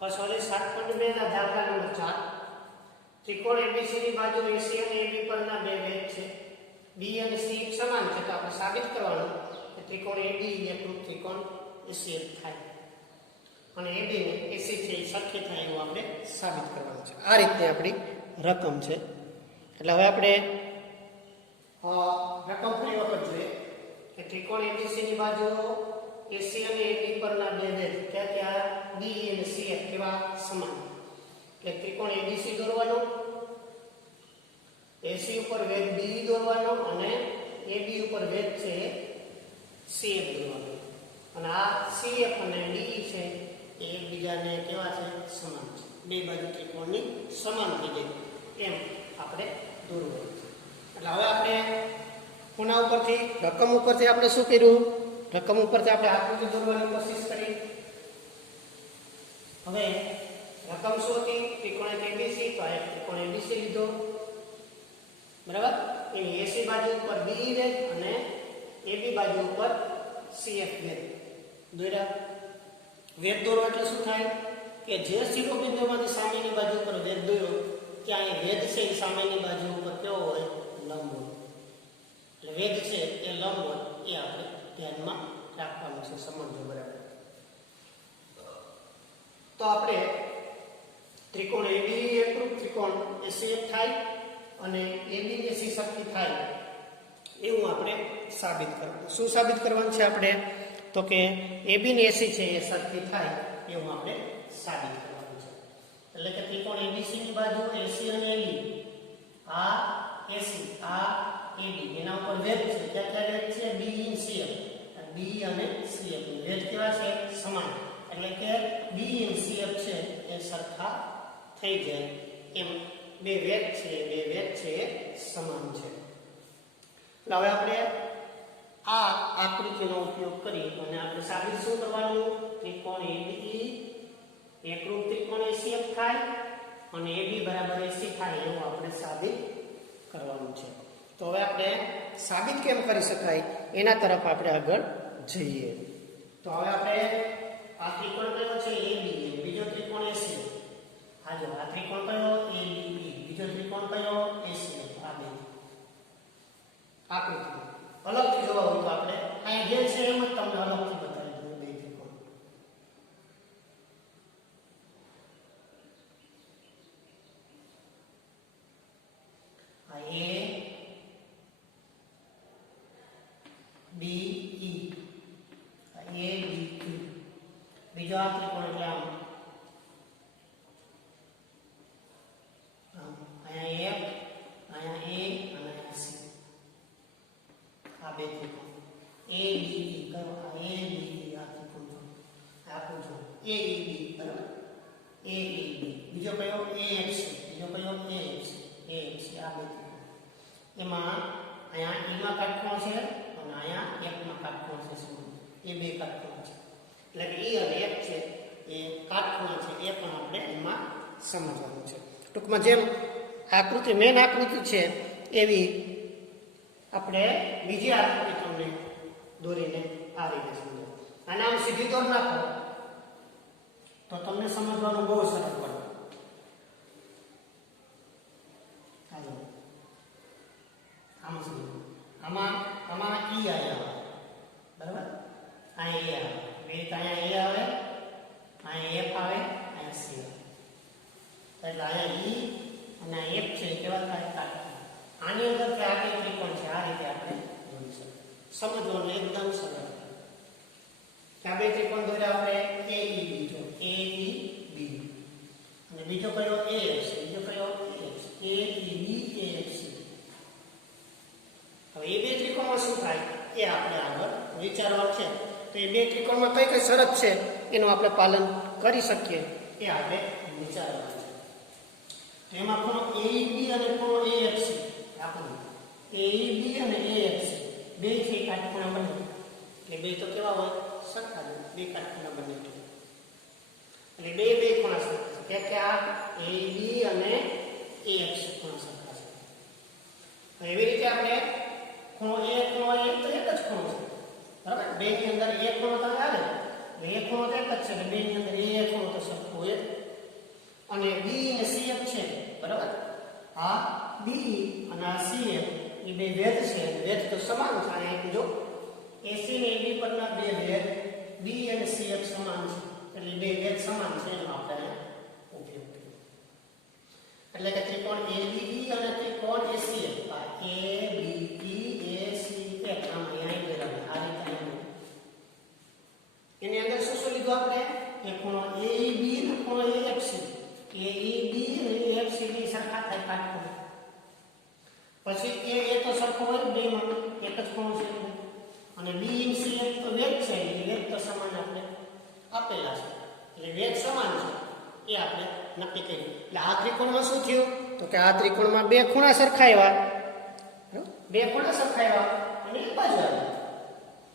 બસ હવે 7.2 ના દાખલા નંબર 4 ત્રિકોણ ABC ની બાજુ AC અને AB પરના બે વેધ છે. B અને C સમાન છે તો આપણે સાબિત કરવાનું કે ત્રિકોણ AB એકરૂપ ત્રિકોણ ACF થાય અને AB ને AC થી સરખી થાય એવું આપણે સાબિત કરવાનું છે. આ રીતે આપણી રકમ છે. એટલે હવે આપણે રકમ ફરી વખત જોઈએ કે ત્રિકોણ ABC ની બાજુ AC અને AB પરના બે વેધ ત્યાં B અને CF કેવા સમાન. એટલે ત્રિકોણ ABC દોરવાનો, AC ઉપર વેધ B દોરવાનો અને AB ઉપર વેધ છે CF દોરવાનો. અને આ CF અને DE છે એ એકબીજાને કેવા છે? સમાન છે. બે બાજુ ત્રિકોણની સમાન થઈ જાય એમ આપણે દોરવાનું છે. એટલે હવે આપણે કોના ઉપરથી રકમ ઉપરથી આપણે શું કર્યું? રકમ ઉપરથી આપણે આકૃતિ દોરવાની કોશિશ કરી. હવે રકમ શું હતી? ત્રિકોણ ABC, તો આ ત્રિકોણ ABC લીધો, બરાબર? એની AC બાજુ ઉપર B વેધ અને AB બાજુ ઉપર CF વેધ દોર્યા. વેધ દોરો એટલે શું થાય કે જે શિરોબિંદુમાંથી સામેની બાજુ ઉપર વેધ દોર્યો ત્યાં એ વેધ છે એ સામેની બાજુ ઉપર કેવો હોય? લંબ હોય. એટલે વેધ છે એ લંબ હોય એ આપણે ધ્યાનમાં રાખવાનું છે. સમજો બરાબર. તો આપણે ત્રિકોણ AB એકરૂપ ત્રિકોણ ACF થાય અને AB AC સરખી થાય એવું આપણે સાબિત કરવાનું. શું સાબિત કરવાનું છે આપણે? તો કે AB ને AC છે એ સરખી થાય એવું આપણે સાબિત કરવાનું છે. એટલે કે ત્રિકોણ ABC ની બાજુ AC અને AB, આ AC આ AB એના ઉપર વેધ છે. ક્યાં વેધ છે? B અને CF. B અને CF ની વેધ કેવા છે? સમાન. એટલે કે B અને CF છે એ સરખા થઈ જાય એમ બે વેધ છે એ સમાન છે. એટલે હવે આપણે આ આકૃતિનો ઉપયોગ કરી અને આપણે સાબિત શું કરવાનું? ત્રિકોણ ABE એકરૂપ ત્રિકોણ ACF થાય અને AB બરાબર AC થાય એવું આપણે સાબિત કરવાનું છે. તો હવે આપણે સાબિત કેમ કરી શકાય એના તરફ આપણે આગળ જઈએ. તો હવે આપણે આ ત્રિકોણ કયો છે? ABE. બીજો ત્રિકોણ ACF. હાલો, આ ત્રિકોણ કયો? ABE. બીજો ત્રિકોણ કયો? ACF. આ બે આકૃતિ અલગથી જોવા હોય તો આપણે અહીં જે છે એમ જ તમને અલગથી બતાવી દઉં. બે ત્રિકોણ આ A B E, આ A B Q. બીજો આ ત્રિકોણ એટલે આમ અહીંયા F, અહીંયા A અને અહીંયા C. આ બે ત્રિકોણ A B E કરો. આ A B E આ ત્રિકોણ આપું છું A E B, બરાબર? A E B. બીજો કયો? AX. બીજો કયો? AX. AX આ બે ત્રિકોણ. એમાં અહીંયા E માં કાટકોણ છે અને અહીંયા F માં કાટકોણ છે. એ બે કાટકોણ છે. એટલે કે E અને F છે એ કાટકોણ છે એ પણ આપણે એમાં સમજવાનું છે. ટૂંકમાં જેમ આકૃતિ મેન આકૃતિ છે એવી આપણે બીજી આકૃતિ તમને દોરીને આ રીતે સમજો. આને આમ સીધી દોર નાખો તો તમને સમજવાનું બહુ સરળ પડે. હાલો, આમ સમજો. આમાં E આવ્યા, બરાબર? અહીંયા A આવે. બે અહીંયા A આવે, અહીંયા F આવે, અહીંયા C આવે. એટલે અહીંયા E અને F છે કેવા થાય? કાટકોણ. આની અંદરથી આ બે ત્રિકોણ છે આ રીતે આપણે દોરી શકીએ. સમજવાનું એકદમ સરળ. આ બે ત્રિકોણ દોર્યા આપણે AEB. જો AEB. અને બીજો કયો? AX. બીજો કયો? AX. AEB AX. હવે એ બે ત્રિકોણમાં શું થાય એ આપણે આગળ વિચારવાનું છે. તો એ બે ત્રિકોણમાં કઈ કઈ શરત છે એનું આપણે પાલન કરી શકીએ એ આપણે વિચારવાનું છે. એમાં ખૂણો AEB અને ખૂણો AX આપણું AEB અને AX બે છે કાટખૂણા બને. એટલે બે તો કેવા હોય? સરખા. બે કાટખૂણા બને એટલે બે ખૂણા સરખા છે. કે આ AEB અને AX ખૂણા સરખા છે. એવી રીતે આપણે ખૂણો A ખૂણો A તો એક જ ખૂણો છે, બરાબર? બે ની અંદર એક ખૂણો તમે આવે એટલે એક ખૂણો તો એક જ છે. એટલે બે ની અંદર એ ખૂણો તો સરખો હોય બે વેધ છે, વેધ તો સમાન છે. અહીંયા જો AC ને AB પરના બે વેધ B અને CF સમાન છે, એટલે બે વેધ સમાન છે એનો આપણે ઉપયોગ કરીએ. એટલે કે ત્રિકોણ ABE અને ત્રિકોણ ACF, ABE ACF આમાં આ રીતે એની અંદર શું લીધું આપણે? એક ખૂણો AEB અને ખૂણો AFC. AEB અને AFC ની સરખા થાય કાટખૂણે. પછી એ તો સરખો હોય બે માં એક જ ખૂણો છે, અને B અને CF તો વેધ છે, એટલે વેધ તો સમાન આપણે આપેલા છે, એટલે વેધ સમાન છે એ આપણે નક્કી કર્યું. એટલે આ ત્રિકોણમાં શું થયું તો કે આ ત્રિકોણમાં બે ખૂણા સરખાવ્યા, બે ખૂણા સરખાવ્યા અને એક બાજુ આવી.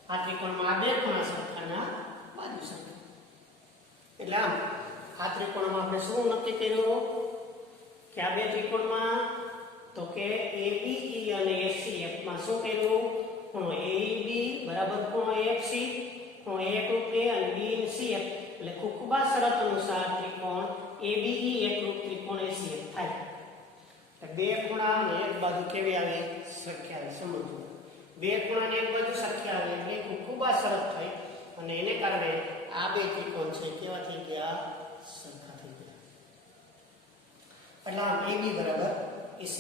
આ ત્રિકોણમાં આ બે ખૂણા સરખાના બાજુ સરખા. એટલે આમ આ ત્રિકોણમાં આપણે શું નક્કી કર્યું કે આ બે ત્રિકોણમાં તો કે ABE અને ACF માં શું કર્યું? ખૂણો AEB બરાબર ખૂણો AFC, ખૂણો એકરૂપ A અને B અને CF, એટલે ખુબા શરત અનુસાર ત્રિકોણ ABE એકરૂપ ત્રિકોણ ACF થાય. બે ખૂણા અને એક બાજુ કેવી આવે? સરખી આવે. સમજવું, બે ખૂણા અને એક બાજુ સરખી આવે એટલે ખુબા શરત થાય, અને એને કારણે આ બે ત્રિકોણ છે કેવા થઈ ગયા? સરખા થઈ ગયા. એટલે આમ AB બરાબર AC.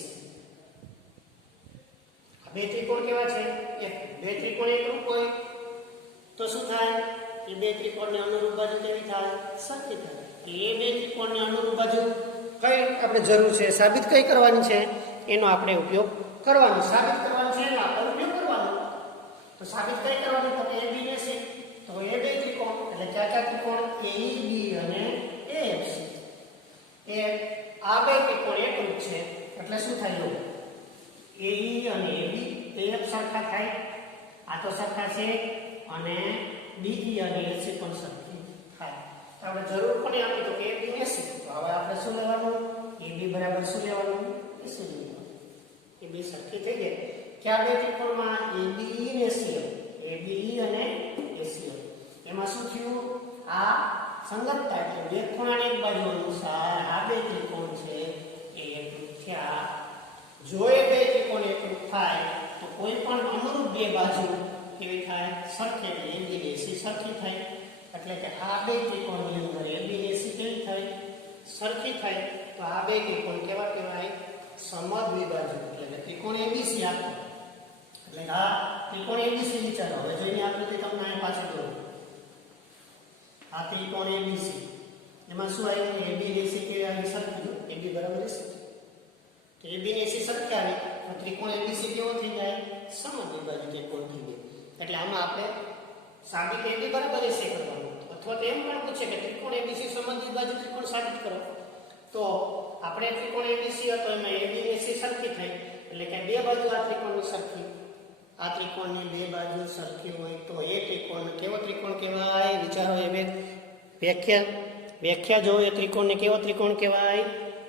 બે ત્રિકોણ કેવા છે? બે ત્રિકોણ એકરૂપ હોય તો શું થાય? એ બે ત્રિકોણની અનુરૂપ બાજુ કેવી થાય? સરખી થાય. એ બે ત્રિકોણની અનુરૂપ બાજુ કઈ આપણે જરૂર છે? સાબિત કઈ કરવાની છે? એનો આપણે ઉપયોગ કરવાનો. સાબિત કરવાનું છે એનો આપણે ઉપયોગ કરવાનો. તો સાબિત કઈ કરવાનું? તો AB ને C. તો એ બે ત્રિકોણ એટલે કયા ત્રિકોણ? AEB અને AFC. એ આ બે ત્રિકોણ એકરૂપ છે એટલે શું થાય? લો AE અને AB એ સરખા થાય. આ તો સરખા છે, અને BE અને AC પણ સરખી થાય. તો આપણે જરૂર પડે આપી તો કે AB ને AC. તો હવે આપણે શું લેવાનું? AB બરાબર શું લેવાનું? AC લેવાનું. એ બે સરખી થઈ ગઈ. કયા બે ત્રિકોણમાં? ABE અને ACF. ABE અને ACF. એમાં શું થયું? આ સંગતતા એટલે બે ખૂણાની એક બાજુ અનુસાર આ બે ત્રિકોણ છે એ એકરૂપ થયા. જો એ બે ત્રિકોણ એકરૂપ થાય તો કોઈ પણ અનુરૂપ બે બાજુ કેવી થાય? સરખી. એટલે AB અને AC સરખી થાય. એટલે કે આ બે ત્રિકોણની અંદર AB અને AC કેવી થાય? સરખી થાય. તો આ બે ત્રિકોણ કેવા કહેવાય? સમદ્વિબાજુ. એટલે કે ત્રિકોણ ABC આપો. એટલે આ ત્રિકોણ ABC વિચારો. હવે જોઈને આકૃતિ તમને અહીં પાછળ દોરો. આ ત્રિકોણ ABC એમાં શું આવ્યું? AB અને AC કેવી આવી? સરખી. AB બરાબર AC. તો AB અને AC સરખી આવી તો ત્રિકોણ ABC કેવો થઈ જાય? સમદ્વિબાજુ ત્રિકોણ થઈ જાય. એટલે આમાં આપણે સાબિત AB બરાબર AC કરવાનું, અથવા તો એમ પણ પૂછે કે ત્રિકોણ ABC સમદ્વિબાજુ ત્રિકોણ સાબિત કરો. તો આપણે ત્રિકોણ ABC હતો એમાં AB અને AC સરખી થાય, એટલે કે બે બાજુ આ ત્રિકોણની સરખી, આ ત્રિકોણની બે બાજુ સરખી હોય તો એ ત્રિકોણ કેવો ત્રિકોણ કહેવાય? વિચારો. એ બે વ્યાખ્યા જો એ ત્રિકોણને કેવો ત્રિકોણ કહેવાય?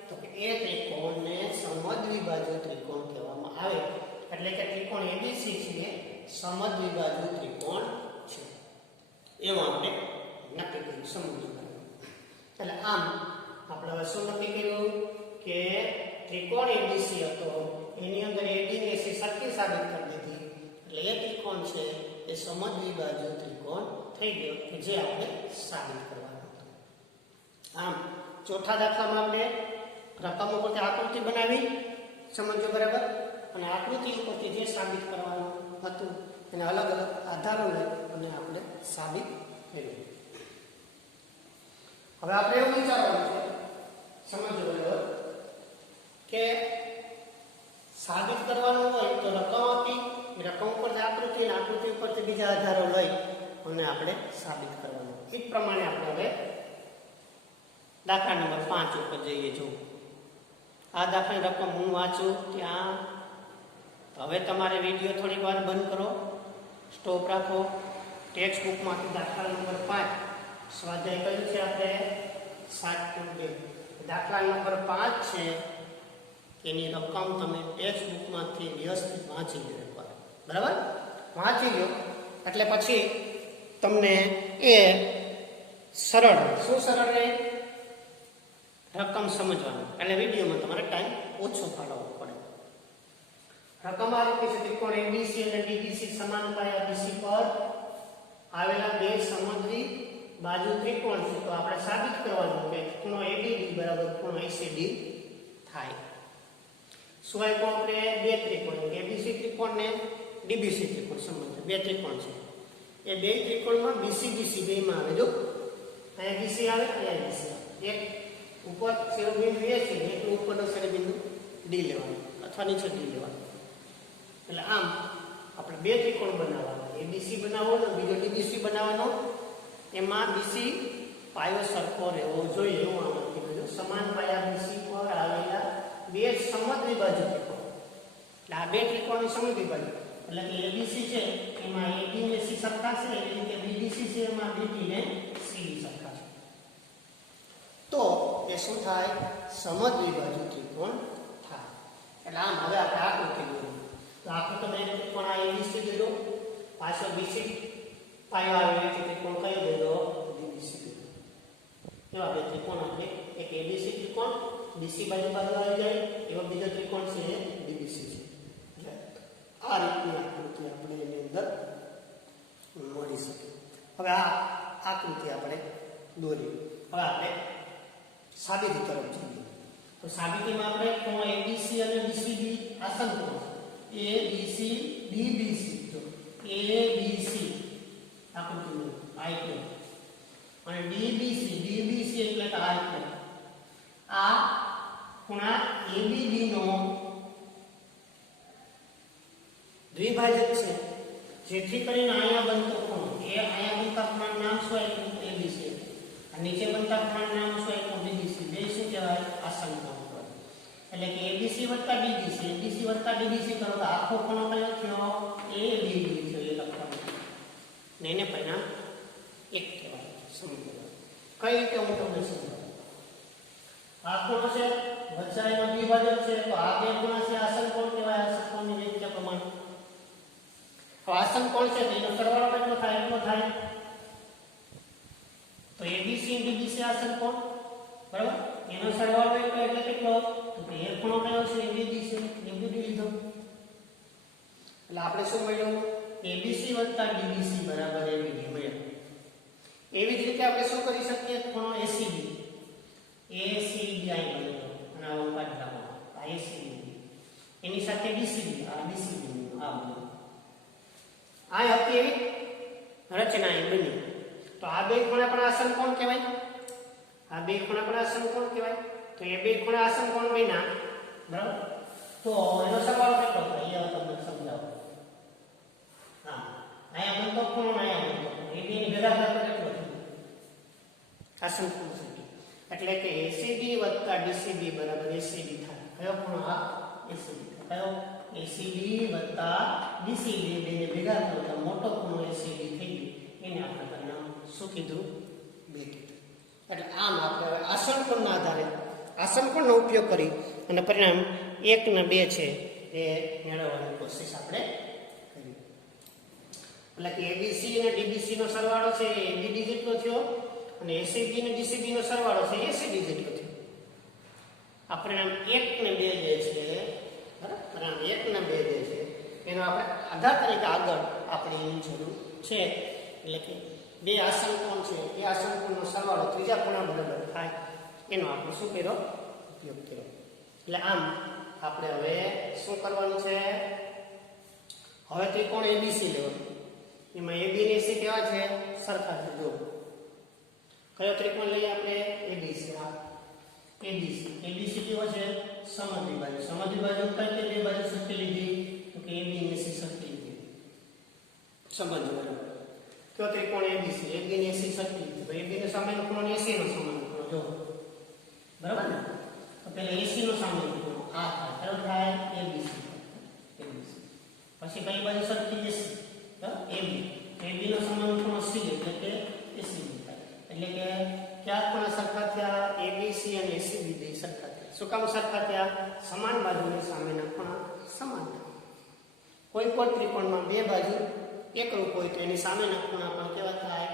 તો કે એ ત્રિકોણને સમદ્વિબાજુ ત્રિકોણ કહેવામાં આવે. એટલે કે ત્રિકોણ ABC છે સમદ્વિબાજુ ત્રિકોણ છે એવું આપણે નક્કી કર્યું. સમજવું. એટલે આમ આપણે હવે શું નક્કી કર્યું કે ત્રિકોણ ABC હતો એની અંદર AB અને AC સરખી સાબિત કરી દીધી. એટલે એ ત્રિકોણ છે એ સમદ્વિબાજુ ત્રિકોણ થઈ ગયો કે જે આપણે સાબિત કરવાનું હતું. આમ ચોથા દાખલામાં આપણે રકમ ઉપરથી આકૃતિ બનાવી, સમજો બરાબર, અને આકૃતિ ઉપરથી જે સાબિત કરવાનું હતું એને અલગ અલગ આધારો લઈ અને આપણે સાબિત કર્યું. હવે આપણે એવું વિચારવાનું છે, સમજો બરાબર, કે સાબિત કરવાનું હોય તો રકમ આપી, રકમ ઉપરથી આકૃતિ અને આકૃતિ ઉપરથી બીજા આધારો લઈ અને આપણે સાબિત કરવાનું. એ પ્રમાણે આપણે હવે દાખલા નંબર 5 ઉપર જઈએ. જો આ દાખલાની રકમ હું વાંચું ત્યાં હવે તમારે વિડીયો થોડીક વાર બંધ કરો, સ્ટોપ રાખો. ટેક્સ્ટ બુકમાંથી દાખલા નંબર 5 સ્વાધ્યાય કયું છે આપણે? 7.2. દાખલા નંબર 5 છે એની રકમ તમે ટેક્સ્ટ બુકમાંથી વ્યવસ્થિત વાંચી લો એકવાર, બરાબર? વાંચી લો એટલે પછી તમને એ સરળ, શું સરળ રહે? રકમ સમજવાનું. એટલે વિડીયોમાં તમારે ટાઈમ ઓછો ફાળવવો પડે. રકમ આ રીતે છે ત્રિકોણ એબીસી અને ડીબીસી સમાન પાયા બીસી પર આવેલા બે સમદ્વિ બાજુ ત્રિકોણ છે તો આપણે સાબિત કરવાનું કે ખૂણો એબીડી બરાબર ખૂણો એસીડી થાય. શું આપ્યું આપણે બે ત્રિકોણ એબીસી ત્રિકોણ ને ડીબીસી ત્રિકોણ સંબંધ બે ત્રિકોણ છે એ બે ત્રિકોણમાં બીસી બીસી બેમાં આવે જો અહીંયા બીસી આવે અહીંયા બીસી આવે એક ઉપર શિરોબિંદુ એ છે એક ઉપરનો શિરોબિંદુ ડી લેવાનું અથવા નીચે ડી લેવાનું એટલે આમ આપણે બે ત્રિકોણ બનાવવાના એબીસી બનાવવાનો બીજો ડીબીસી બનાવવાનો એમાં બીસી પાયો સરખો રહેવો જોઈએ એવું આમાં કીધું સમાન પાયા બીસી પર આવેલા બે સમદ્વિ બાજુ ત્રિકોણ એટલે આ બે ત્રિકોણની સમદ્વિ બાજુ એટલે કે એબીસી છે એમાં એબી ને સી સરખા છે એટલે કે બીડીસી છે એમાં બીડી ને સી સરખા છે તો એ શું થાય સમદ્વિ બાજુ ત્રિકોણ થાય. એટલે આમ હવે આપણે આકૃતિ દોરીએ તો આખું તમે ત્રિકોણ આ એબીસી દોરો પાછળ બીસી પાયો આવે એટલે ત્રિકોણ કયો દોરો ડીબીસી દોરો એવા બે ત્રિકોણ આપણે એક એબીસી ત્રિકોણ બીસી બાજુ બાજુ આવી જાય એવો બીજો ત્રિકોણ છે એ ડીબીસી છે. આ રીતની આકૃતિ આપણે એની અંદર મળી શકે. હવે આ આકૃતિ આપણે દોરી હવે આપણે સાબિતી તરફ જઈએ તો સાબિતીમાં આપણે ખૂણો એબીસી અને બીસીડી આસનકોણ એબીસી ડીબીસી જો એબીસી આકૃતિનું આયતન અને ડીબીસી એટલે કે આયતન આ ખૂણા એબીડી નો દ્વિભાજક છે જેથી કરીને અહીંયા બનતો ખૂણો એ અહીંયા બનતા ખૂણાનું નામ શું આપ્યું એબીસી અને નીચે બનતા ખૂણાનું નામ શું આપ્યું ડીબીસી બે શું કહેવાય આસનકોણ કહેવાય. એટલે કે એબીસી વત્તા ડીબીસી કરો તો આખો ખૂણો કયો થયો એબીડી થયો એ લખવાનું ને એને પરિણામ એક કહેવાય. સમજો કઈ રીતે હું તમને સમજાવું. આ ખૂણો છે વચ્ચે એનો દ્વિભાજક છે તો આ બે ખૂણા છે આસનકોણ કહેવાય. આસનકોણની વ્યાખ્યા પ્રમાણે આસનકોણ છે એનો સરવાળો કેટલો થાય એટલો થાય તો એબીસી અને ડીબીસી આસનકોણ બરાબર એનો સરવાળો એટલે કેટલો તો કે એ ખૂણો કયો છે એબીડી છે એબીડી લીધો એટલે આપણે શું મળ્યું એબીસી વત્તા ડીબીસી બરાબર એબીડી મળ્યું. એવી જ રીતે આપણે શું કરી શકીએ ખૂણો એસીબી આઈ બન્યો અને આ કાઢવાનો આ એસીબી એની સાથે બીસીબી આ બીસીબી આ બન્યો આ હતી એવી રચના એ બની. તો આ બે ખૂણા પણ આસનકોણ કહેવાય. આ બે ખૂણા પણ આસનકોણ કહેવાય. તો એ બે ખૂણા આસનકોણ બન્યા બરાબર તો એનો સરવાળો કેટલો થાય એ તમને સમજાવું. હા અહીંયા બનતો ખૂણો અહીંયા બનતો એ બેની ભેગા થતો કેટલો થયો આસનકોણ છે એટલે કે એસીબી વત્તા ડીસીબી બરાબર એસીબી થાય. કયો ખૂણો આ એસીબી કયો એસીબી વત્તા ડીસીબી બેને ભેગા થતા મોટો ખૂણો એસીબી થઈ ગયો એને આપણે પરિણામ શું કીધું બે કીધું. એટલે આમ આપણે આસનકોણના આધારે આસનકોણનો ઉપયોગ કરી અને પરિણામ 1 ને 2 છે એ મેળવવાની કોશિશ આપણે કરી. એટલે કે એબીસી અને ડીબીસી નો સરવાળો છે એ એબીડી જેટલો થયો અને એસીબી અને ડીસીબી નો સરવાળો છે એસીડી જેટલો થયો. આ પરિણામ 1 ને 2 જે છે બરાબર પરિણામ 1 ને 2 જે છે એનો આપણે આધાર તરીકે આગળ આપણે એની જરૂર છે. એટલે કે બે આસનકોણ છે એ આસનકોણનો સરવાળો ત્રીજા ખૂણા બરાબર થાય એનો આપણે શું કર્યો ઉપયોગ કર્યો. એટલે આમ આપણે હવે શું કરવાનું છે હવે ત્રિકોણ એબીસી લેવાનું એમાં એબી ને સી કેવા છે સરખા છે. જો કયો ત્રિકોણ લઈએ આપણે એબીસી આ એબીસી કેવો છે સમદ્વિ બાજુ કઈ કે બે બાજુ સરખી લીધી તો કે એબી ને સી સરખી લીધી સમદ્વિ બાજુ કયો ત્રિકોણ એબીસી એબી ને સી સરખી લીધી તો એબી નો સામેનો ખૂણો એસી નો સામેનો ખૂણો જો બરાબર ને તો પહેલા એસી નો સામેનો ખૂણો આ થાય કયો થાય એબીસી પછી કઈ બાજુ સરખી જશે એબી નો સામેનો ખૂણો સી એટલે કે એસી એટલે કે કયા ખૂણા સરખા થયા એબીસી અને એસીબી બે સરખા થયા. શું કામ સરખા થયા સમાન બાજુની સામેના ખૂણા સમાન. કોઈ પણ ત્રિકોણમાં બે બાજુ એકરૂપ હોય તો એની સામેના ખૂણા પણ કેવા થાય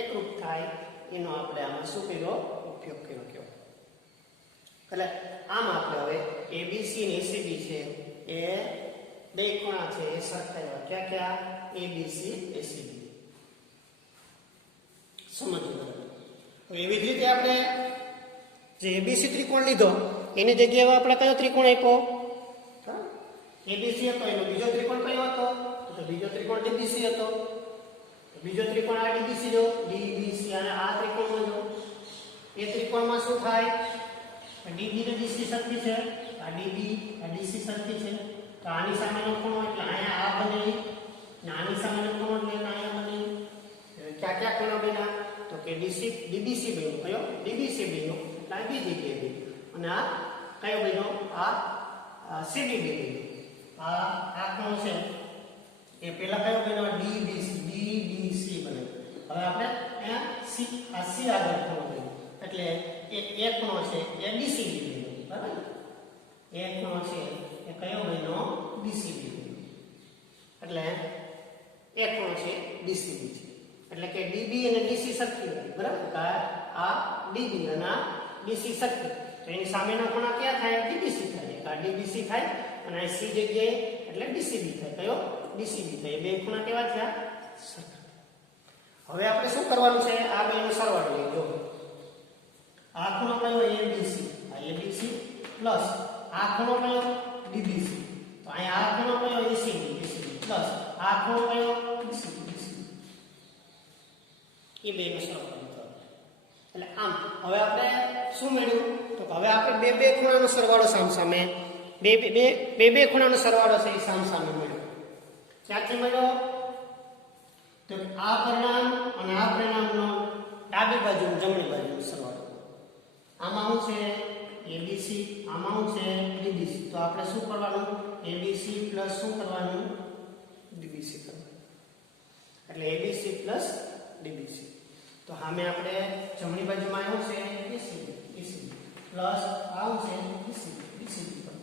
એકરૂપ થાય એનો આપણે આમાં શું કર્યો ઉપયોગ કર્યો. એટલે આમ આપણે હવે એબીસી અને એસીબી છે એ બે ખૂણા છે એ સરખા એવા ક્યાં ક્યાં એબીસી એસીબી સમજો બરાબર હવે એવી જ રીતે આપણે જે એબીસી ત્રિકોણ લીધો એની જગ્યાએ આપણે કયો ત્રિકોણ આપ્યો એબીસી હતો એનો બીજો ત્રિકોણ કયો હતો તો બીજો ત્રિકોણ ડીબીસી હતો બીજો ત્રિકોણ આ ડીબીસી જો ડીબીસી અને આ ત્રિકોણમાં જો એ ત્રિકોણમાં શું થાય ડીબી ને ડીસી સરખી છે આ ડીબી આ ડીસી સરખી છે તો આની સામેનો ખૂણો એટલે અહીંયા આ બને ને આની સામેનો ખૂણો એટલે અહીંયા બને ક્યાં ક્યાં ખૂણો બન્યા તો કે ડીસી ડીબીસી બન્યો કયો ડીબીસી બન્યો એટલે આ બીજી બન્યો અને આ કયો બન્યો આ સીડીબી બન્યો આ ખૂણો છે એ પેલા કયો બન્યો ડીબીસી બને હવે આપણે અહીંયા સી આ સી આગળ ખૂણો બન્યો એટલે એક ખૂણો છે એ ડીસીબી બન્યો બરાબર એક ખૂણો છે એ કયો બન્યો ડીસીબી એટલે એક ખૂણો છે ડીસીબી છે એટલે કે ડીબી અને ડીસી સરખી હોય બરાબર આ ડીબી અને આ ડીસી સરખી તો એની સામેના ખૂણા ક્યાં થાય ડીબીસી થાય આ ડીબીસી થાય અને આ સી જગ્યાએ એટલે ડીસીબી થાય કયો ડીસીબી થાય બે ખૂણા કેવા થયા સરખા હવે આપણે શું કરવાનું છે આ બેનો સરવાળો લેજો આ ખૂણો કયો એબીસી આ એબીસી પ્લસ આ ખૂણો કયો ડીબીસી તો અહીંયા આ ખૂણો કયો એસીબી એસીબી પ્લસ આ ખૂણો કયો ડીસીબી એ બેનો સરવાળો કરો એટલે આમ હવે આપણે શું મળ્યું તો હવે આપણે બે ખૂણાનો સરવાળો સામસામે બે ખૂણાનો સરવાળો છે એ સામસામે મળ્યો ક્યાંથી મળ્યો તો આ પરિણામ અને આ પરિણામનો ડાબી બાજુ જમણી બાજુનો સરવાળો આમાં શું છે એબીસી આમાં શું છે ડીબીસી તો આપણે શું કરવાનું એબીસી પ્લસ શું કરવાનું ડીબીસી કરવાનું એટલે એબીસી પ્લસ ડીબીસી તો સામે આપણે જમણી બાજુમાં આવ્યું છે એસીબી એસીબી પ્લસ આવું છે ડીસીબી ડીસીબી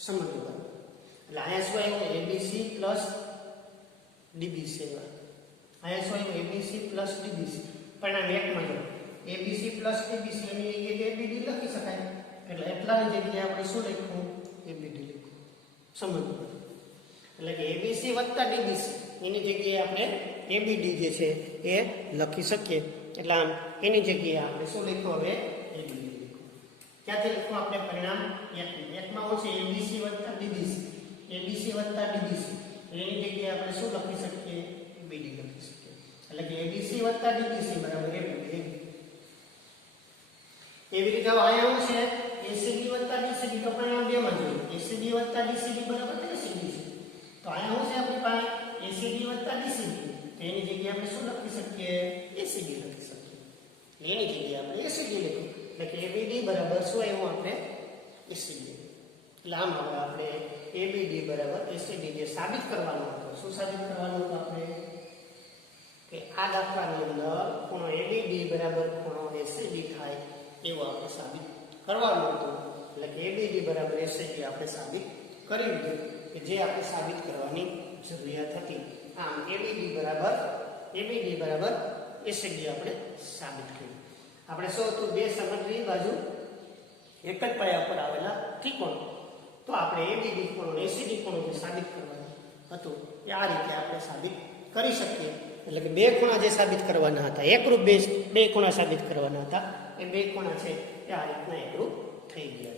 સમજો એટલે અહીંયા શું આવ્યું એબીસી પ્લસ ડીબીસી અહીંયા શું આવ્યું એબીસી પ્લસ ડીબીસી પરિણામ એકમાં જો એબીસી પ્લસ ડીબીસી એની જગ્યાએ એબીડી લખી શકાય એટલે એટલાની જગ્યાએ આપણે શું લખ્યું એબીડી લખ્યું સમજો એટલે કે એબીસી વત્તા ડીબીસી એની જગ્યાએ આપણે એબીડી જે છે એ લખી શકીએ એટલે આમ એની જગ્યાએ આપણે શું લખ્યું હવે એબીડી લખ્યું ક્યાંથી લખવું આપણે પરિણામ એકમાં શું છે એબીસી વત્તા ડીબીસી એબીસી વત્તા ડીબીસી એની જગ્યાએ આપણે શું લખી શકીએ એબીડી લખી શકીએ એટલે કે એબીસી વત્તા ડીબીસી બરાબર એબીડી એવી રીતે અહીંયા શું છે એસીબી વત્તા ડીસીબી તો પરિણામ બેમાં જોઈએ એસીબી વત્તા ડીસીબી બરાબર એસીબી છે તો અહીંયા શું છે આપણી પાસે એસીબી વત્તા ડીસીબી તો એની જગ્યાએ આપણે શું લખી શકીએ એસીબી લખી શકીએ એની જગ્યાએ આપણે એસીબી લખીએ એટલે કે એબીડી બરાબર શું આવ્યું આપણે એસીબી એટલે આમ હવે આપણે એબીડી બરાબર એસીબી જે સાબિત કરવાનું હતું શું સાબિત કરવાનું હતું આપણે કે આ દાખલાની અંદર ખૂણો એબીડી બરાબર ખૂણો એસીબી થાય એવું આપણે સાબિત કરવાનું હતું એટલે કે એબીડી બરાબર એસીબી આપણે સાબિત કરી દીધું કે જે આપણે સાબિત કરવાની જરૂરિયાત હતી આમ એબીડી બરાબર એસીબી આપણે સાબિત કર્યું આપણે શું હતું બે સમજવી બાજુ એક જ પાયા પર આવેલા ત્રિકોણ તો આપણે એબીડી ખૂણો એસીબી ખૂણો જે સાબિત કરવાનું હતું એ આ રીતે આપણે સાબિત કરી શકીએ એટલે કે બે ખૂણા જે સાબિત કરવાના હતા એકરૂપ બે ખૂણા સાબિત કરવાના હતા એ બે ખૂણા છે એ આ રીતના એકરૂપ થઈ ગયા